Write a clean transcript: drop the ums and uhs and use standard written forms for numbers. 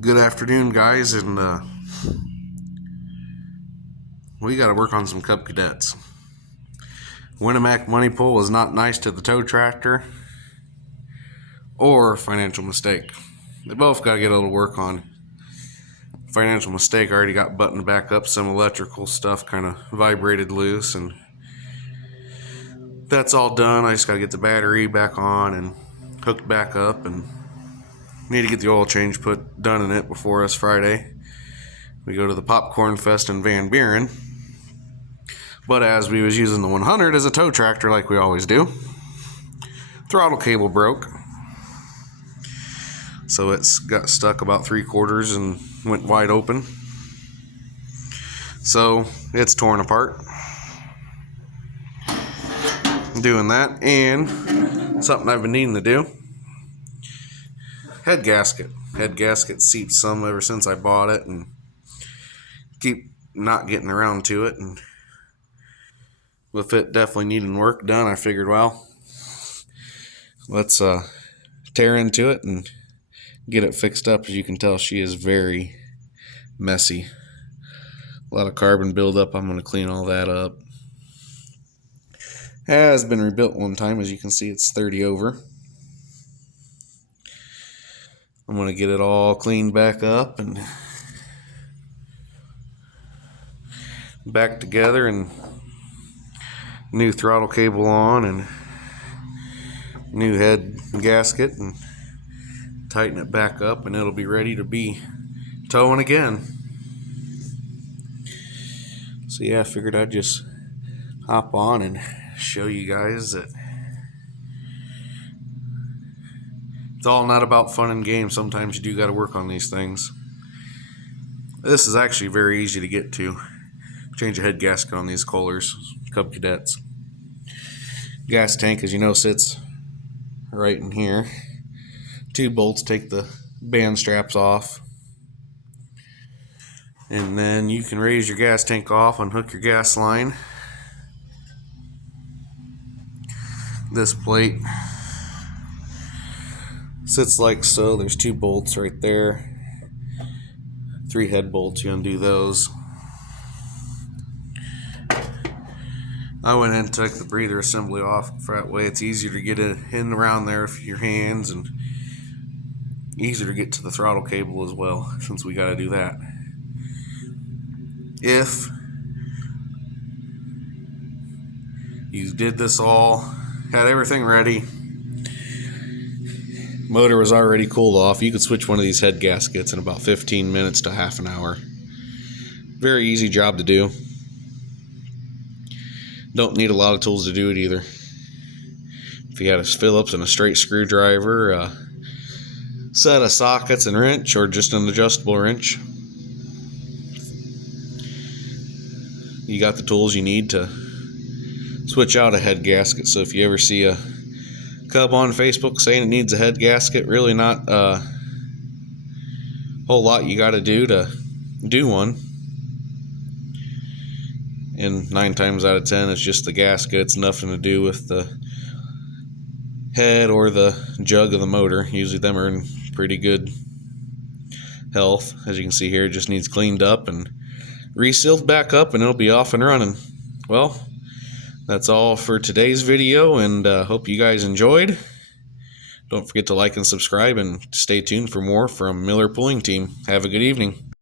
Good afternoon, guys, and we got to work on some Cub Cadets. Winamac money pull is not nice to the tow tractor or financial mistake. They both got to get a little work on. Financial mistake, I already got buttoned back up. Some electrical stuff kind of vibrated loose, and that's all done. I just got to get the battery back on and hooked back up, and need to get the oil change done in it before us Friday. We go to the Popcorn Fest in Van Buren. But as we was using the 100 as a tow tractor like we always do, throttle cable broke. So it's got stuck about 3/4 and went wide open. So it's torn apart. Doing that, and something I've been needing to do. Head gasket. Head gasket seeped some ever since I bought it and keep not getting around to it. And with it definitely needing work done, I figured, well, let's tear into it and get it fixed up. As you can tell, she is very messy. A lot of carbon buildup. I'm going to clean all that up. Has been rebuilt one time. As you can see, it's 30 over. I'm going to get it all cleaned back up and back together, and new throttle cable on and new head gasket, and tighten it back up, and it'll be ready to be towing again. So yeah, I figured I'd just hop on and show you guys that it's all not about fun and games. Sometimes you do got to work on these things. This is actually very easy to get to. Change a head gasket on these Kohlers, Cub Cadets. Gas tank, as you know, sits right in here. 2 bolts take the band straps off. And then you can raise your gas tank off, unhook your gas line. This plate sits like so. There's 2 bolts right there. 3 head bolts, you undo those. I went ahead and took the breather assembly off. That way it's easier to get it in around there with your hands, and easier to get to the throttle cable as well, since we got to do that. If you did this all, had everything ready, motor was already cooled off, you could switch one of these head gaskets in about 15 minutes to half an hour. Very easy job to do. Don't need a lot of tools to do it either. If you had a Phillips and a straight screwdriver, a set of sockets and wrench, or just an adjustable wrench, you got the tools you need to switch out a head gasket. So if you ever see a Cub on Facebook saying it needs a head gasket, really not a whole lot you got to do do one. And 9 times out of 10, it's just the gasket. It's nothing to do with the head or the jug of the motor. Usually them are in pretty good health. As you can see here, it just needs cleaned up and resealed back up, and it'll be off and running. Well, that's all for today's video, and hope you guys enjoyed. Don't forget to like and subscribe, and stay tuned for more from Miller Pulling Team. Have a good evening.